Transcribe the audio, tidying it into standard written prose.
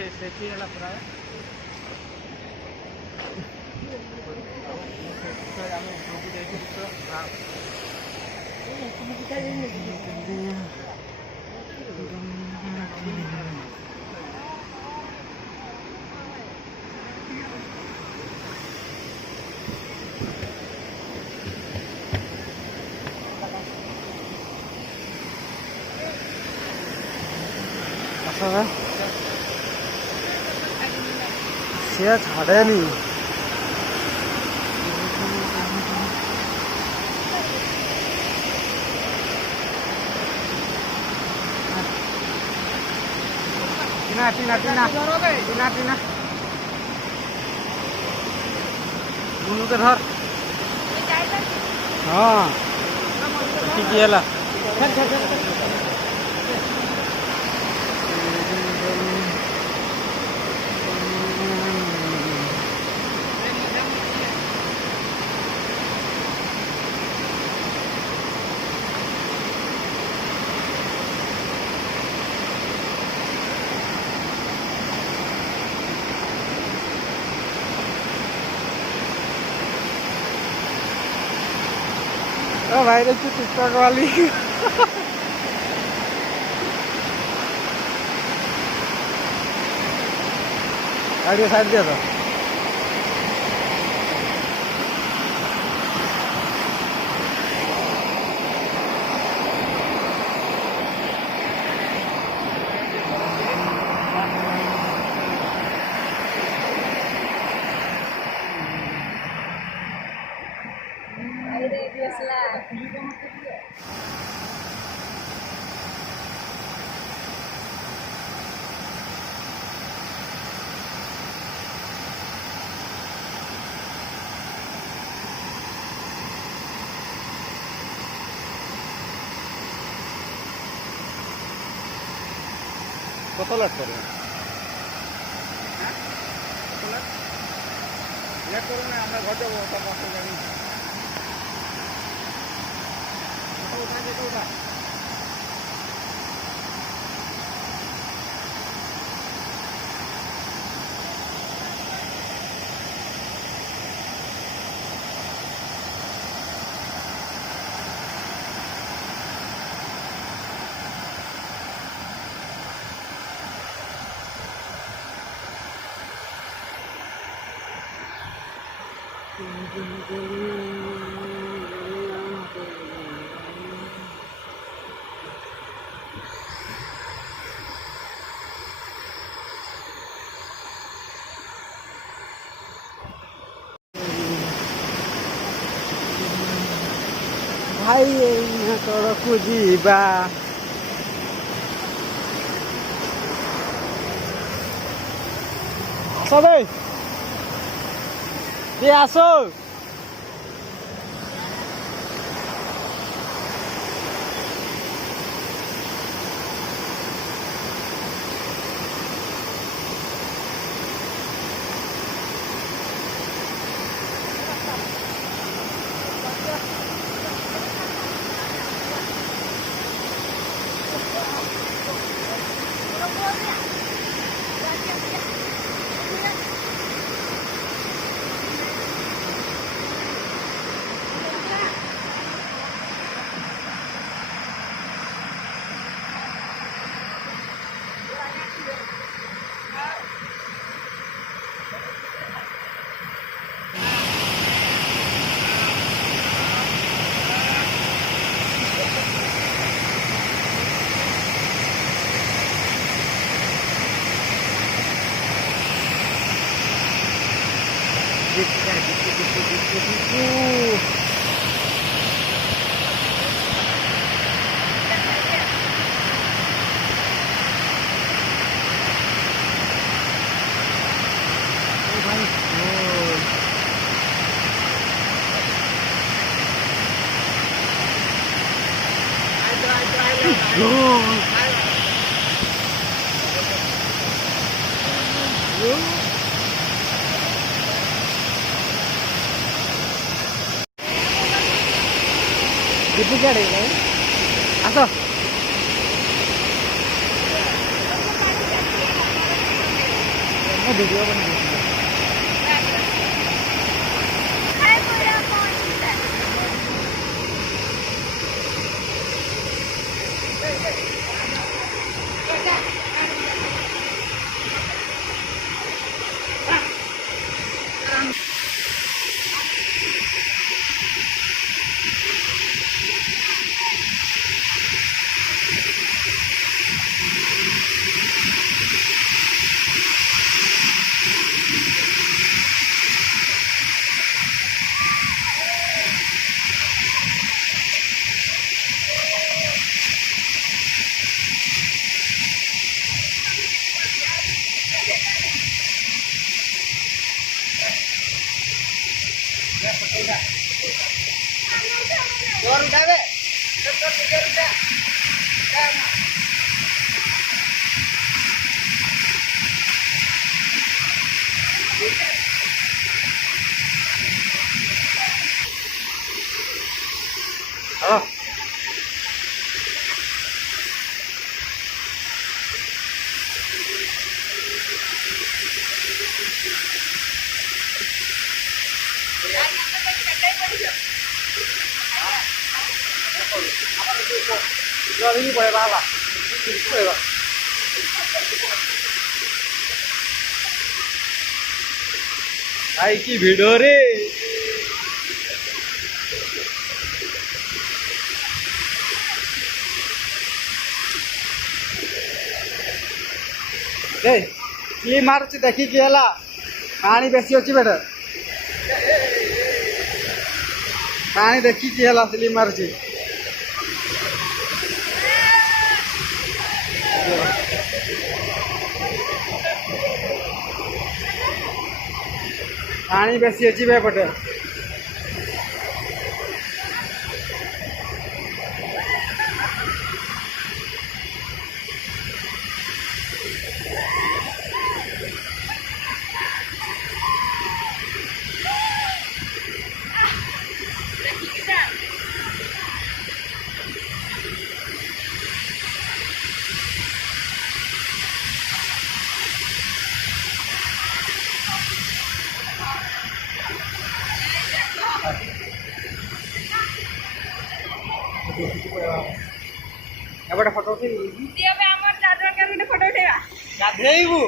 ସେଠି ହେଲା ପୁରା ଆମେ ଉପରକୁ ଯାଇଥିଲୁ ତ ସିଏ ଛାଡ଼େନି टीना टीना टीना टीना बुनू के धर हाँ ठीक है भाई रे टिकटॉक वाली साइड दिया था কত লাখ করে লেট করুন না আমরা ঘর যাবো সব কষ্ট জানি भाई तोड़कू जीवा सबे ये आसो Dipikir deh, atau वीडियो बन गई Luar udah be, tetap tiga udah. Halo. Ini boleh bawa. Boleh, Pak. Hai ki video re. Hey, ये मारुची देखी कि हला पानी बेसी अछि बेटा पानी देखी कि हला सिली मारुची पानी बेसी अछि बे पटे एबडे फोटो उठेबी दियो बे हमर दादा के फोटो उठेबा गाधेइबू